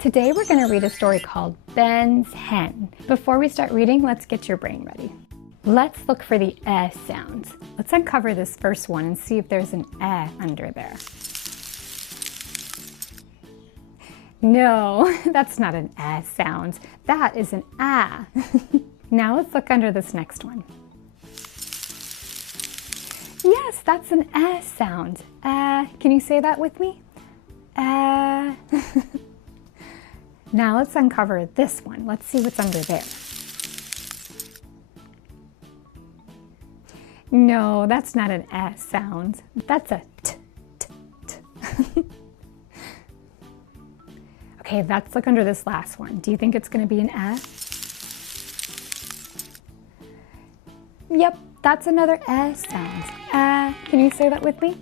Today we're going to read a story called Ben's Hen. Before we start reading, let's get your brain ready. Let's look for the eh sounds. Let's uncover this first one and see if there's an eh under there. No, that's not an eh sound. That is an ah. Now let's look under this next one. Yes, that's an eh sound. Can you say that with me? Now let's uncover this one. Let's see what's under there. No, that's not an eh sound. That's a t, t, t. Okay, let's look under this last one. Do you think it's going to be an eh? Yep, that's another eh sound. Can you say that with me?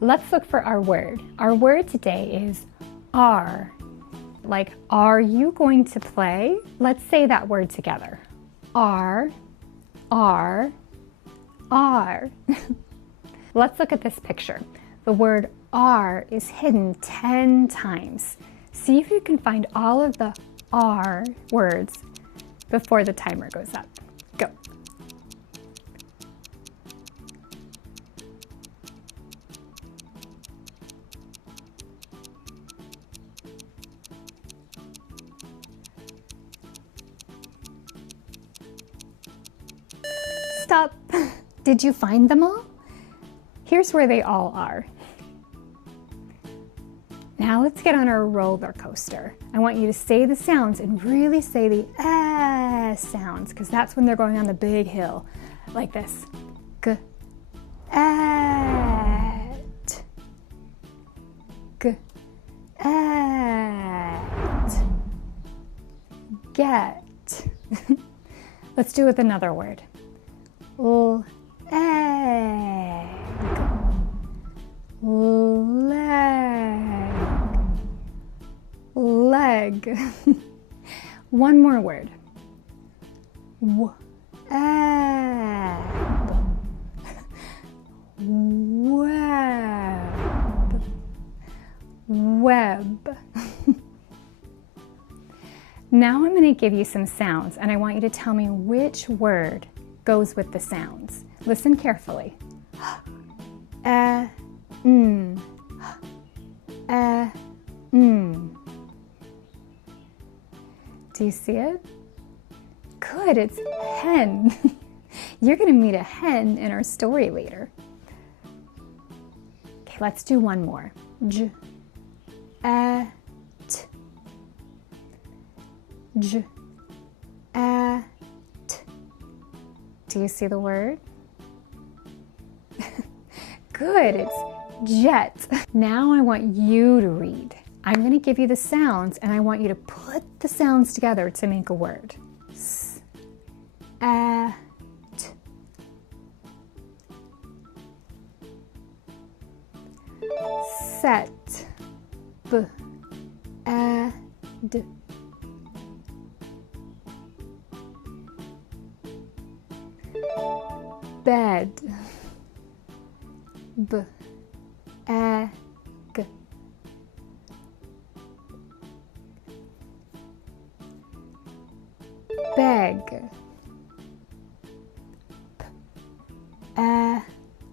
Let's look for our word. Our word today is are. Like, are you going to play? Let's say that word together. Are. Let's look at this picture. The word are is hidden 10 times. See if you can find all of the are words before the timer goes up. Go. Stop. Did you find them all? Here's where they all are. Now let's get on our roller coaster. I want you to say the sounds and really say the sounds, because that's when they're going on the big hill. Like this. G, at. G, at. Get. Let's do it with another word. Egg. Leg. Leg. One more word. Web. Web. Web. Now I'm going to give you some sounds, and I want you to tell me which word goes with the sounds. Listen carefully. Do you see it? Good, it's hen. You're going to meet a hen in our story later. Okay, let's do one more. J, at. J, at. Do you see the word? Good, it's jet. Now I want you to read. I'm going to give you the sounds, and I want you to put the sounds together to make a word. S, at. Set. B, ad. Bed. B, a, g. Beg. P, a,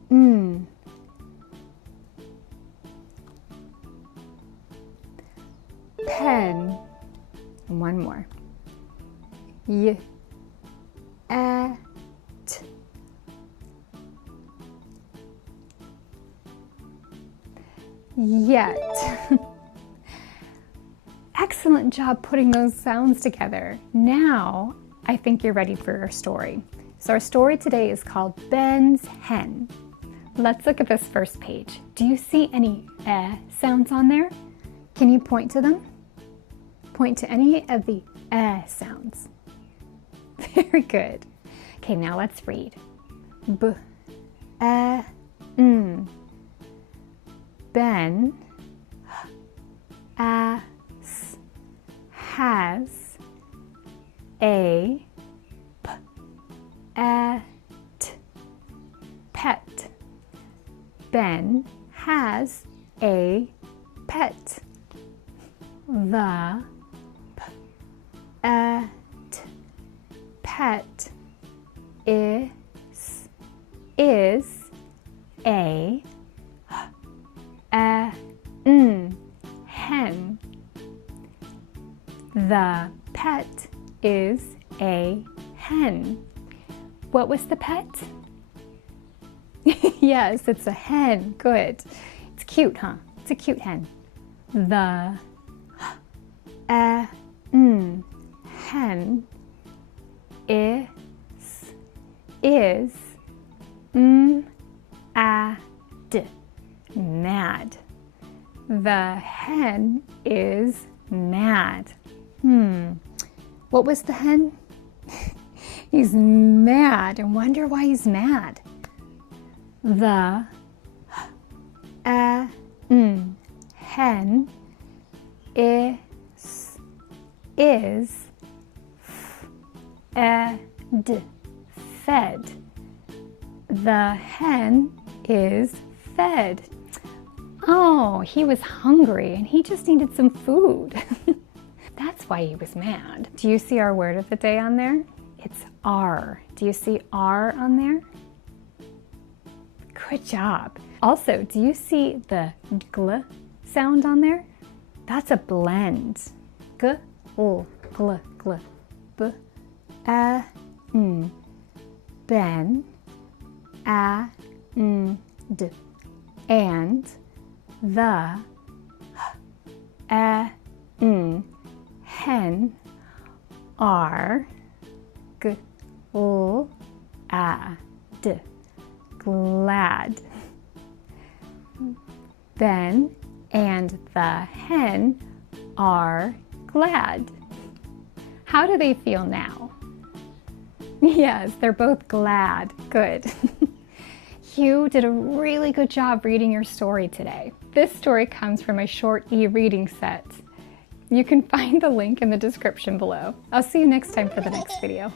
n. Pen. One more. Y, a, t. Yet. Excellent job putting those sounds together. Now, I think you're ready for our story. So our story today is called Ben's Hen. Let's look at this first page. Do you see any eh sounds on there? Can you point to them? Point to any of the eh sounds. Very good. Okay, now let's read. B, eh, n. Ben has a pet. Ben has a pet. The pet is a hen. The pet is a hen. What was the pet? Yes, it's a hen. Good. It's cute, huh? It's a cute hen. The hen is mad. The hen is mad. What was the hen? He's mad. I wonder why he's mad. The hen is fed. The hen is fed. Oh, he was hungry and he just needed some food. That's why he was mad. Do you see our word of the day on there? It's R. Do you see R on there? Good job. Also, do you see the gl sound on there? That's a blend. G, l, gl, gl, b, a, n, ben, a, n, d, and the a, n, hen are g, l, a, d, glad. Ben and the hen are glad. How do they feel now? Yes, they're both glad. Good. You did a really good job reading your story today. This story comes from a short e-reading set. You can find the link in the description below. I'll see you next time for the next video.